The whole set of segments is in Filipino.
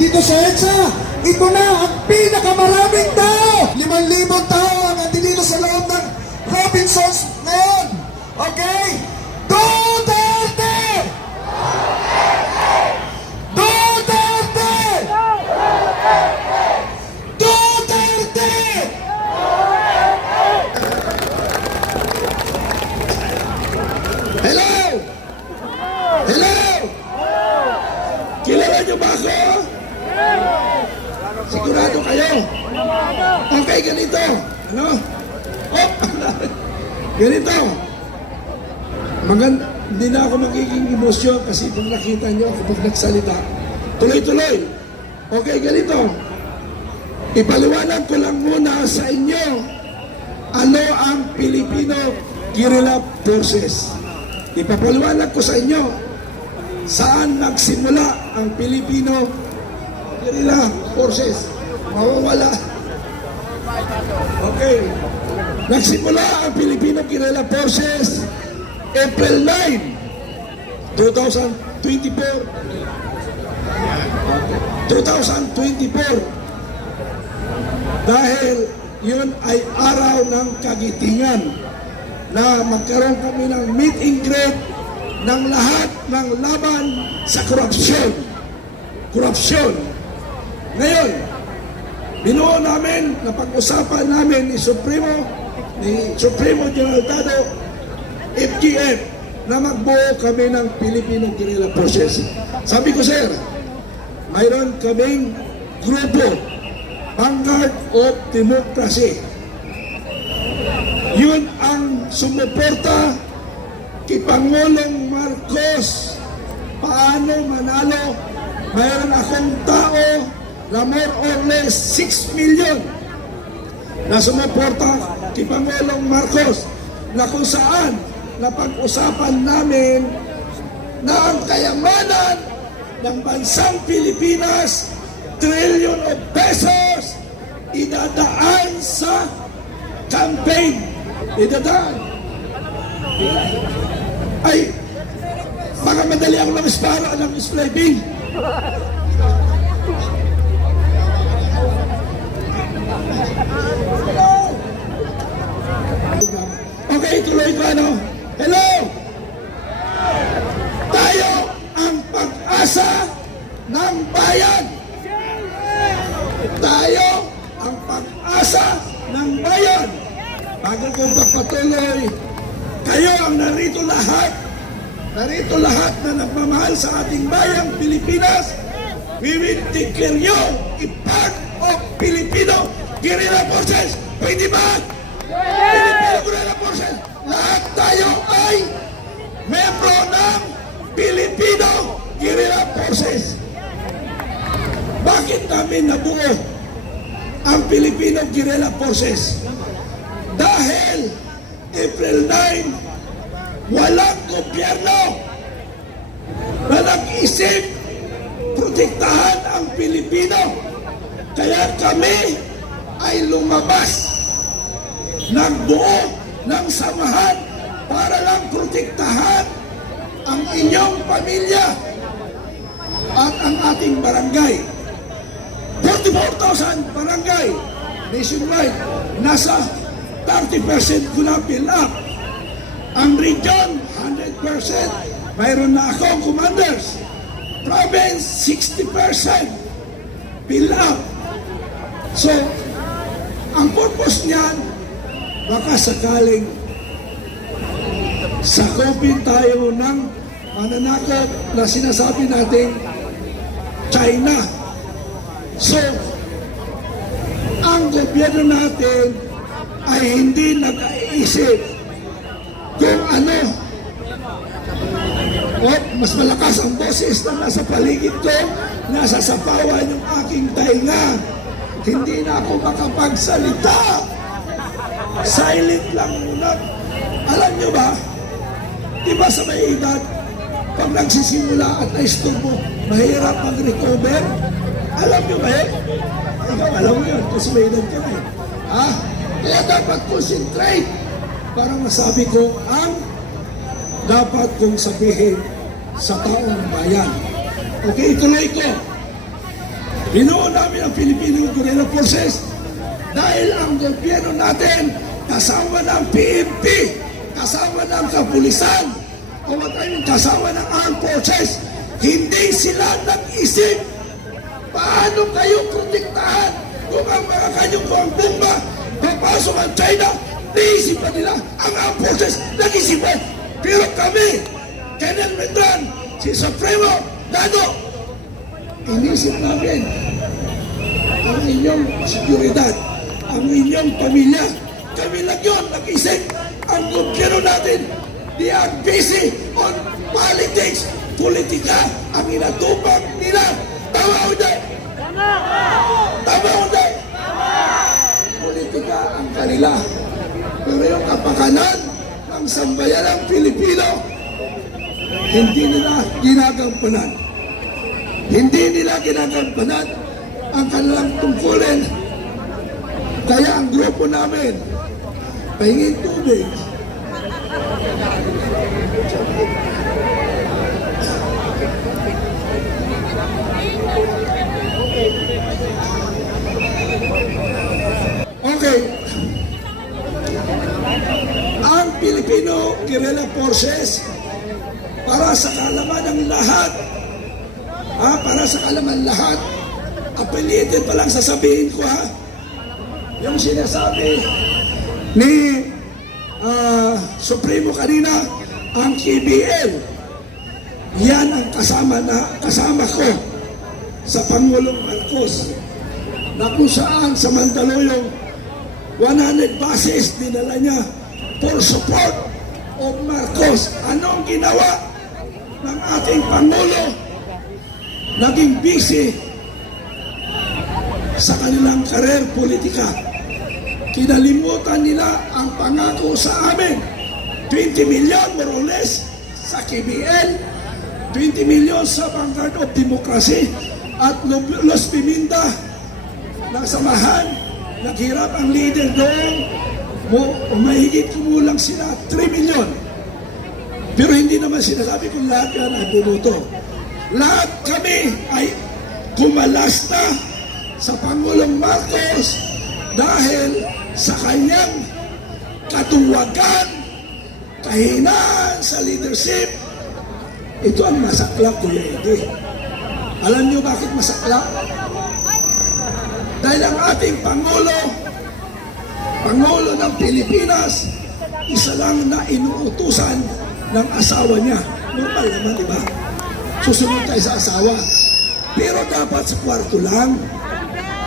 dito sa EDSA. Ito na ang pinakamaraming tao. Limang libong tao ang nandito sa loob ng Robinsons ngayon. Okay? Ganito. Magand hindi na ako magiging emosyon kasi pag nakita niyo ako pag nagsalita, tuloy-tuloy. Okay, ganito. Ipaliwanag ko lang muna sa inyo ano ang Filipino Guerrilla Forces. Ipapaliwanag ko sa inyo saan nagsimula ang Filipino Guerrilla Forces. Mawawala. Okay. Nagsimula ang Filipino Guerrilla Forces April 9, 2024. 2024 dahil yun ay araw ng kagitingan na magkaroon kami ng meet and greet ng lahat ng laban sa korupsyon. Korupsyon. Ngayon, binuo namin, napag-usapan namin ni Supremo, ni Supremo General Tado, FGF, na magbuo kami ng Filipino Guerrilla Forces. Sabi ko, sir, mayroon kaming grupo Vanguard of Democracy. Yun ang sumuporta kay Pangulong Marcos. Paano manalo? Mayroon akong tao na more or less 6 million na sumuporta kay Pangulong Marcos na kung saan napag-usapan namin na ang kayamanan ng bansang Pilipinas trillion of pesos idadaan sa campaign. Idadaan. Ay, baka madali ako lang para ng sliding. Okay, tuloy ko ano. Hello! Tayo ang pag-asa ng bayan. Tayo ang pag-asa ng bayan. Bago ko papatuloy, kayo ang narito lahat, narito lahat na nagmamahal sa ating bayang Pilipinas, we will declare you a part of Filipino Guerrilla Forces. Pwede ba? Filipino Guerrilla Forces. Lahat tayo ay membro ng Filipino Guerrilla Forces. Bakit namin nabuo ang Filipino Guerrilla Forces? Dahil April 9, walang gobyerno na nag-isip protektahan ang Pilipino. Kaya kami ay lumabas, nagbuo ng samahan para lang protektahan ang inyong pamilya at ang ating barangay. 44,000 barangay nationwide. Nasa 30% ko na fill up. Ang region, 100%. Mayroon na akong commanders. Province, 60% fill up. So, ang purpose niyan, baka sakaling sakopin tayo ng mananakot na sinasabi natin China. So, ang gobyerno natin ay hindi nag-iisip kung ano o mas malakas ang boses na nasa paligid ko, nasa sapawan yung aking tainga. Hindi na ako makapagsalita. Silent lang muna. Alam nyo ba, di ba sa may edad, pag nagsisimula at naisturbo, mahirap mag-recover? Alam nyo ba eh? Ikaw alam yun kasi may edad ka eh. Ah, kaya dapat concentrate para masabi ko ang dapat kong sabihin sa taong bayan. Okay, ituloy ko. Binuo namin ang Filipino Guerrilla Forces dahil ang gobyerno natin kasama ng PNP, kasama ng kapulisan, o mean, kasama ng armed forces, hindi sila nag-isip paano kayo protektahan kung ang mga kanyang bomba papasok ang China, naisipan nila ang armed forces, nag-isipan. Pero kami, Colonel Medran, si Supremo, Dado, inisip namin ang inyong seguridad, ang inyong pamilya. Kami lang yun, nag-isip. Ang gobyerno natin, they are busy on politics. Politika ang inatupag nila. Tama o hindi? Tama o hindi? Politika ang kanila. Pero yung kapakanan ng sambayanang Pilipino, hindi nila ginagampanan. Hindi nila ginagampanan ang kanilang tungkulin. Kaya ang grupo namin, pahingin tubig. Okay. Ang Filipino Guerrilla Forces para sa kalaman ng lahat ha, para sa kalaman lahat apelitin pa lang sasabihin ko ha yung sinasabi ni ah, Supremo kanina ang KBL yan ang kasama na kasama ko sa Pangulong Marcos na kung saan sa Mandaluyong 100 buses dinala niya for support of Marcos. Anong ginawa ng ating Pangulo? Naging busy sa kanilang karer politika. Kinalimutan nila ang pangako sa amin. 20 million more or less sa KBL, 20 million sa Vanguard of Democracy at Los Piminda ng samahan, naghirap ang leader doon, mo, umahigit kumulang sila 3 million. Pero hindi naman sinasabi kung lahat yan ay bumuto. Lahat kami ay kumalas na sa Pangulong Marcos dahil sa kanyang katuwagan, kahinaan sa leadership. Ito ang masaklap, Kuya Eddie. Alam niyo bakit masaklap? Dahil ang ating Pangulo, Pangulo ng Pilipinas, isa lang na inuutusan ng asawa niya. Normal naman, di ba? Susunod tayo sa asawa. Pero dapat sa kwarto lang.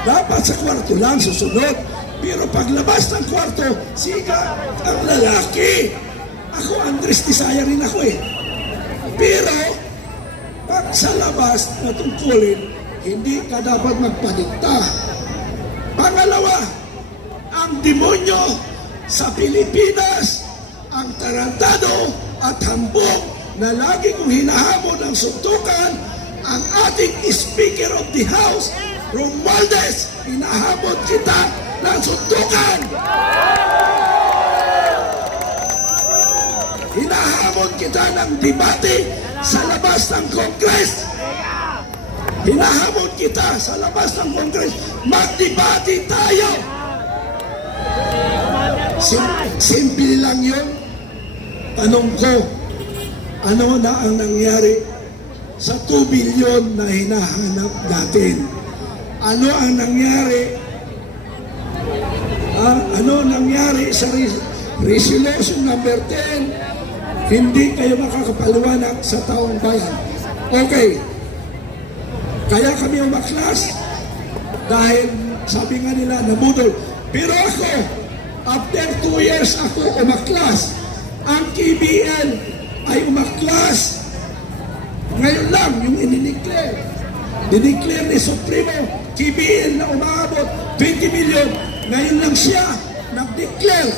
Dapat sa kwarto lang susunod. Pero paglabas ng kwarto, siga ang lalaki. Ako, Andres Tisaya rin ako eh. Pero, pag sa labas na hindi ka dapat magpadikta. Pangalawa, ang demonyo sa Pilipinas, ang tarantado at hambog na lagi kong hinahamon ng suntukan, ang ating Speaker of the House, Romualdez, hinahamon kita ng suntukan. Hinahamon kita ng debate sa labas ng Congress. Hinahamon kita sa labas ng Congress. Magdebate tayo. Sim- simple lang yun. Tanong ko, ano na ang nangyari sa 2 billion na hinahanap natin? Ano ang nangyari? Ano nangyari sa res- resolution number 10? Hindi kayo makakapaliwanag sa taong bayan. Okay, kaya kami umaklas dahil sabi nga nila nabudol. Pero ako, after two years ako umaklas. Ang KBL ay umaklas. Ngayon lang yung inineclare. Dineclare ni Supremo KBL na umabot 20 million. Ngayon lang siya nag-declare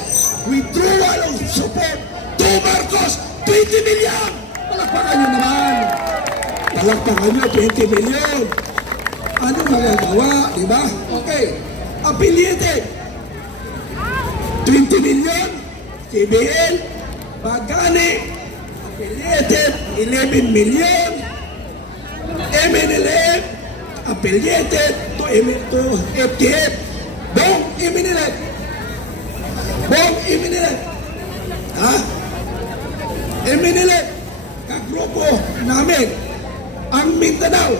withdrawal of support to Marcos 20 million. Palakpakan nyo naman. Palakpakan nyo, 20 million. Ano magagawa, di ba? Okay. Affiliated. 20 million. KBL. Pagani. Affiliated. 11 million. MNLF. affiliated to, M- to FTF. Iminilit. Bong iminilit. Ha? Iminilit. Kagrupo namin ang Mindanao.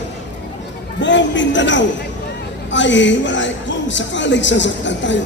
Buong Mindanao ay hiwalay kung sakaling sasaktan tayo.